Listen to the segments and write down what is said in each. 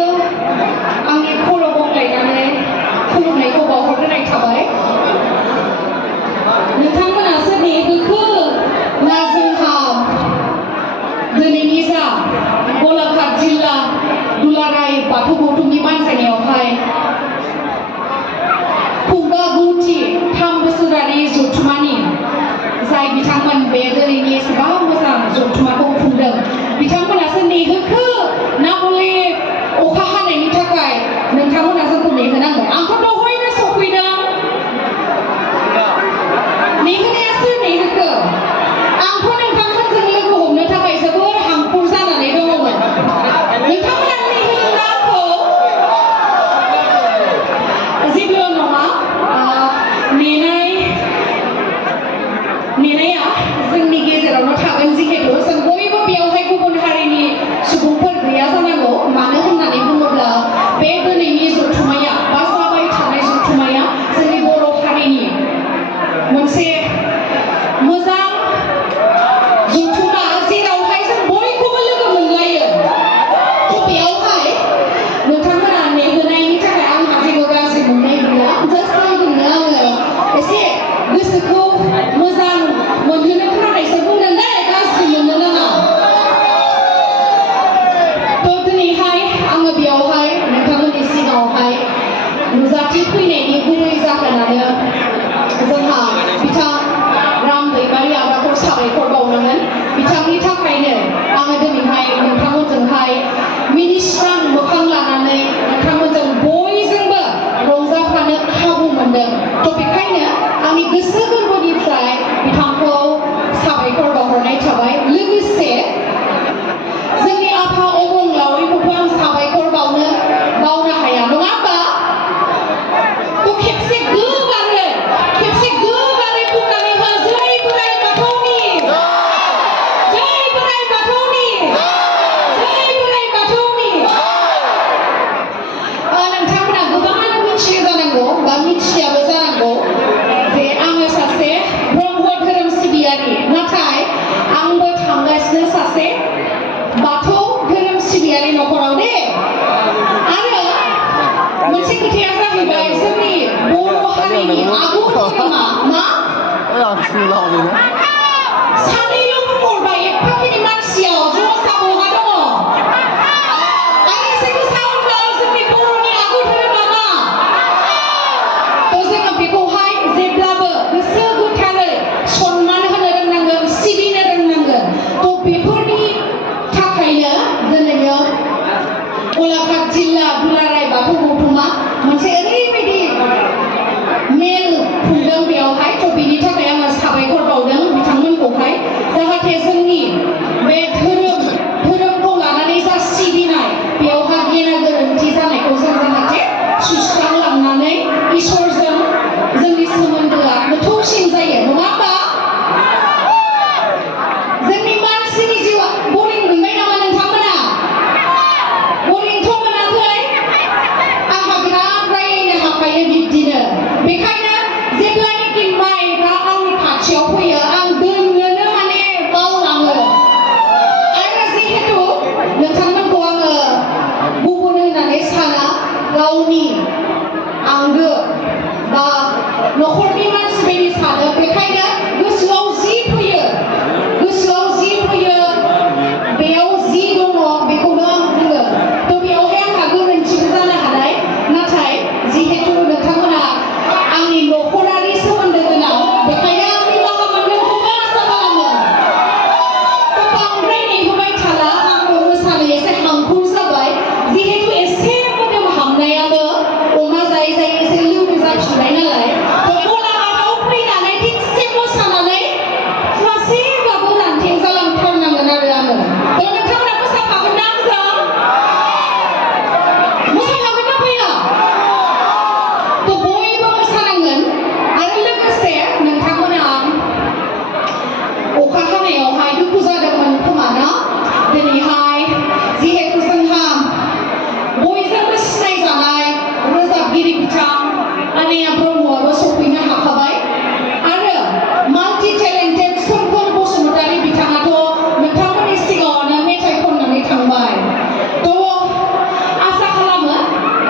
गासैबो आंनि खर' गंग्लायनानै खुलुमनायखौ बावहरग्रोनाय थाबाय। नोंथांमोना सोरनि गोखो ना जोंहा दिनैनि जा गलाघाट जिल्ला दुलाराय बाथौ गौथुमनि बानजायनायावहाय खुंगा गुथि 3 बोसोरारि जथुमानि जाय बिथांमोन बे दिनैनि एसेबां मोजां जथुमाखौ खुंदों बिथांमोनासो नेहोखो ना बले अखा हानायनि थाखाय नोंथांमोना जोंखौ नेहोनांबाय? आंथ' दहायनो सफैदों। नेहोनायासो नेहोखो? आंथ' नोंथांमोनजों लोगो हमनो थाखाय जोबोर हांखुर जानानै दङमोन। नोंथांमोना नेहोदोंना आंखौ? जेबो नङा। नेनाया जोंनि गेजेरावनो थागोन जिहेतु जों बयबो बेयावहाय गुबुन हारिनि सुबुंफोर गैया जानांगौ। मानो होननानै बुङोब्ला बे दिनैनि जथुमाया बा जाबाय थानाय जथुमाया जोंनि बर' हारिनि मोनसे मोजां जथुमा जेरावहाय जों बयखौबो लोगो मोनलायो। बेयावहाय नोंथांमोना नेहोनायनि थाखाय आंहा जेबो गाज्रि मोननाय गैया। जास्ट लोगोनो आङो एसे गोसोखौ मोजां मोनहोनो थाखायसो बुंदों दे, गाज्रि मोननो नाङा। थ' दिनैहाय आङो बेयावहाय नोंथांमोननि सिगाङावहाय नुजाथि फैनायनि गुबै जाहोनानो जोंहा बिथां राम दैमारि आदाखौ साबायखर बावनांगोन। बिथांनि थाखायनो आङो दिनैहाय नोंथांमोनजोंहाय मिनिस्रां मोखां लानानै नोंथांमोनजों बयजोंबो रंजाफानो खाबु मोनदों। थ' बेखायनो आंनि गोसो गोरबोनिफ्राय बिथांखौ साबायखर बावहरनाय थाबाय। लोगोसे जोंनि आफा अबंलावरिखौबो आं साबायखर बावनो हाया, नङा होमबा? थ' खेबसे गोबारै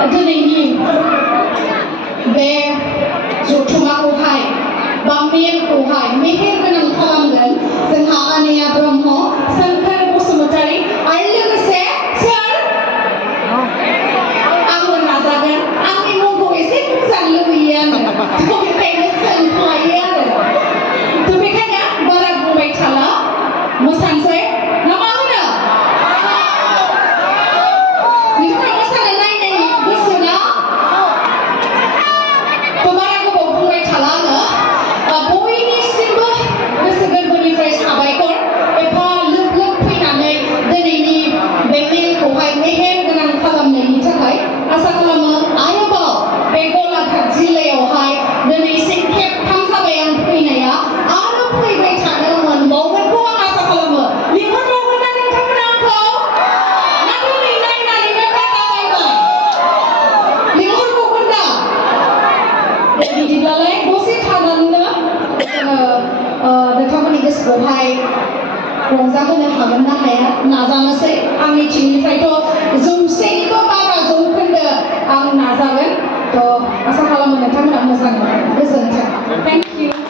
दिनैनि बे जथुमाखौहाय बा मेलखौहाय मेहेर गोनां खालामगोन जोंहा आनैया ब्रह्म सोमखोर बसुमतारी आरो लोगोसे सोर आंबो नाजागोन आंनि मुंखौ एसे बुंजानो लुबैयो आङो बेखायनो सोंख्लायो आरो बेखायनो बारा बुंबाय थाला मोसानोसै ना मा होनो नोंथाङा मोसानो नायनो गोसो ना बारा गोबाव बुंबाय थाला आङो बयनिसिमबो गोसो गोरबोनिफ्राय साबायखर एफा लोब लोब फैनानै दिनैनि बे मेलखौहाय मेहेर गोनां खालामनायनि थाखाय आसा खालामो आरोबाव बे गलाघाट जिल्लायावहाय दिनैसिम खेबथाम जाबाय आं फैनाया आरो फैबाय थानो मोनबावगोनखौ आं आसा खालामो लिंहरबावगोन ना नोंथांमोना आंखौ ना दिनै नायनानैनो बायबाय लिंहरबावगोन दा बिदिब्लालाय दसे थानानैनो जोङो नोंथांमोननि गोसोखौहाय रंजाहोनो हागोन ना हाया नाजानोसै आंनिथिंनिफ्रायथ' जौसेनिबो बारा जौखोन्दो आं नाजागोन थ' आसा खालामो नोंथांमोना मोजां मोनो गोजोन्थों थेंक इउ